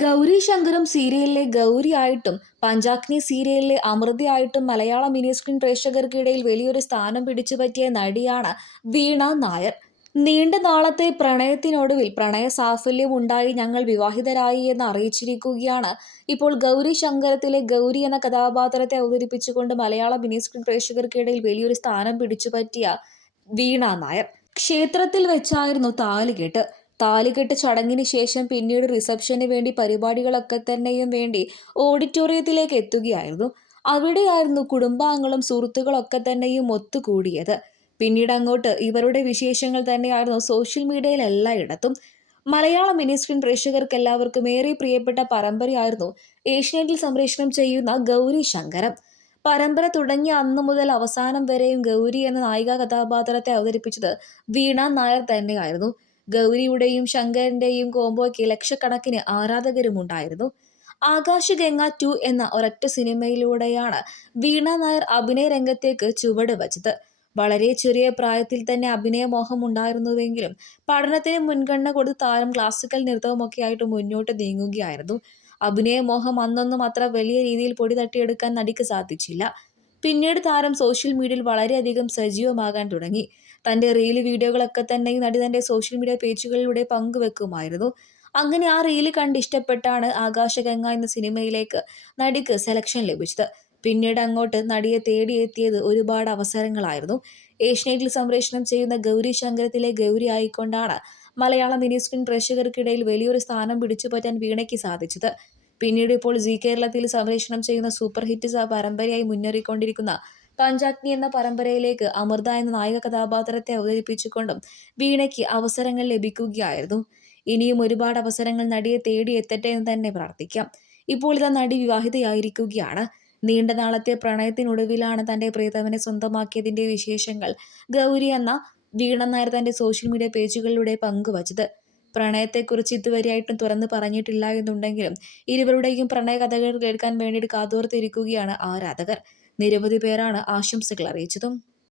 ഗൗരി ശങ്കറും സീരിയലിലെ ഗൗരിയായിട്ടും പഞ്ചാഗ്നി സീരിയലിലെ അമൃതയായിട്ടും മലയാള mini screen പ്രേക്ഷകർക്കിടയിൽ വലിയൊരു സ്ഥാനം പിടിച്ചു പറ്റിയ നടിയാണ് വീണ നായർ. നീണ്ട നാളത്തെ പ്രണയത്തിനൊടുവിൽ പ്രണയ സാഫല്യം ഉണ്ടായി ഞങ്ങൾ വിവാഹിതരായി എന്ന് അറിയിച്ചിരിക്കുകയാണ്. ഇപ്പോൾ ഗൗരി ശങ്കരത്തിലെ ഗൗരി എന്ന കഥാപാത്രത്തെ അവതരിപ്പിച്ചുകൊണ്ട് മലയാള മിനി സ്ക്രീൻ പ്രേക്ഷകർക്കിടയിൽ വലിയൊരു സ്ഥാനം പിടിച്ചുപറ്റിയ വീണ നായർ. ക്ഷേത്രത്തിൽ വെച്ചായിരുന്നു താലികെട്ട് താലികെട്ട് ചടങ്ങിന് ശേഷം പിന്നീട് റിസപ്ഷന് വേണ്ടി പരിപാടികളൊക്കെ തന്നെയും വേണ്ടി ഓഡിറ്റോറിയത്തിലേക്ക് എത്തുകയായിരുന്നു. അവിടെയായിരുന്നു കുടുംബാംഗങ്ങളും സുഹൃത്തുക്കളൊക്കെ തന്നെയും ഒത്തുകൂടിയത്. പിന്നീട് അങ്ങോട്ട് ഇവരുടെ വിശേഷങ്ങൾ തന്നെയായിരുന്നു സോഷ്യൽ മീഡിയയിൽ എല്ലായിടത്തും. മലയാള മിനി സ്ക്രീൻ പ്രേക്ഷകർക്ക് എല്ലാവർക്കും ഏറെ പ്രിയപ്പെട്ട പരമ്പരയായിരുന്നു ഏഷ്യാനെറ്റിൽ സംപ്രേഷണം ചെയ്യുന്ന ഗൗരി ശങ്കരം. പരമ്പര തുടങ്ങിയ അന്നു മുതൽ അവസാനം വരെയും ഗൗരി എന്ന നായിക കഥാപാത്രത്തെ അവതരിപ്പിച്ചത് വീണ നായർ തന്നെയായിരുന്നു. ഗൗരിയുടെയും ശങ്കരന്റെയും കോംബോയ്ക്ക് ലക്ഷക്കണക്കിന് ആരാധകരുമുണ്ടായിരുന്നു. ആകാശഗംഗ ടു എന്ന ഒരൊറ്റ സിനിമയിലൂടെയാണ് വീണ നായർ അഭിനയ രംഗത്തേക്ക് ചുവട് വച്ചത്. വളരെ ചെറിയ പ്രായത്തിൽ തന്നെ അഭിനയമോഹം ഉണ്ടായിരുന്നുവെങ്കിലും പഠനത്തിന് മുൻഗണന കൊടുത്ത് താരം ക്ലാസിക്കൽ നൃത്തവുമൊക്കെ ആയിട്ട് മുന്നോട്ട് നീങ്ങുകയായിരുന്നു. അഭിനയമോഹം അന്നൊന്നും അത്ര വലിയ രീതിയിൽ പൊടി തട്ടിയെടുക്കാൻ നടിക്ക് സാധിച്ചില്ല. പിന്നീട് താരം സോഷ്യൽ മീഡിയയിൽ വളരെയധികം സജീവമാകാൻ തുടങ്ങി. തന്റെ റീൽ വീഡിയോകളൊക്കെ തന്നെ ഈ നടി തന്റെ സോഷ്യൽ മീഡിയ പേജുകളിലൂടെ പങ്കുവെക്കുമായിരുന്നു. അങ്ങനെ ആ റീൽ കണ്ട് ഇഷ്ടപ്പെട്ടാണ് ആകാശഗംഗ എന്ന സിനിമയിലേക്ക് നടിക്ക് സെലക്ഷൻ ലഭിച്ചത്. പിന്നീട് അങ്ങോട്ട് നടിയെ തേടിയെത്തിയത് ഒരുപാട് അവസരങ്ങളായിരുന്നു. ഏഷ്യനെറ്റിൽ സംപ്രേഷണം ചെയ്യുന്ന ഗൗരി ശങ്കരത്തിലെ ഗൗരി ആയിക്കൊണ്ടാണ് മലയാള മിനി സ്ക്രീൻ പ്രേക്ഷകർക്കിടയിൽ വലിയൊരു സ്ഥാനം പിടിച്ചുപറ്റാൻ വീണയ്ക്ക് സാധിച്ചത്. പിന്നീട് ഇപ്പോൾ ജി കേരളത്തിൽ സംപ്രേഷണം ചെയ്യുന്ന സൂപ്പർ ഹിറ്റ് പരമ്പരയായി മുന്നേറിക്കൊണ്ടിരിക്കുന്ന പഞ്ചാഗ്നി എന്ന പരമ്പരയിലേക്ക് അമൃത എന്ന നായിക കഥാപാത്രത്തെ അവതരിപ്പിച്ചുകൊണ്ടും വീണയ്ക്ക് അവസരങ്ങൾ ലഭിക്കുകയായിരുന്നു. ഇനിയും ഒരുപാട് അവസരങ്ങൾ നടിയെ തേടി എത്തട്ടെ എന്ന് തന്നെ പ്രാർത്ഥിക്കാം. ഇപ്പോൾ ഇതാ നടി വിവാഹിതയായിരിക്കുകയാണ്. നീണ്ട നാളത്തെ പ്രണയത്തിനൊടുവിലാണ് തന്റെ പ്രിയതമനെ സ്വന്തമാക്കിയതിന്റെ വിശേഷങ്ങൾ ഗൗരി എന്ന വീണ നായർ തന്റെ സോഷ്യൽ മീഡിയ പേജുകളിലൂടെ പങ്കുവച്ചത്. പ്രണയത്തെക്കുറിച്ച് ഇതുവരെയായിട്ടും തുറന്ന് പറഞ്ഞിട്ടില്ല എന്നുണ്ടെങ്കിലും ഇരുവരുടെയും പ്രണയ കഥകൾ കേൾക്കാൻ വേണ്ടിയിട്ട് കാതോർത്തിരിക്കുകയാണ് ആരാധകർ. നിരവധി പേരാണ് ആശംസകൾ അറിയിച്ചതും.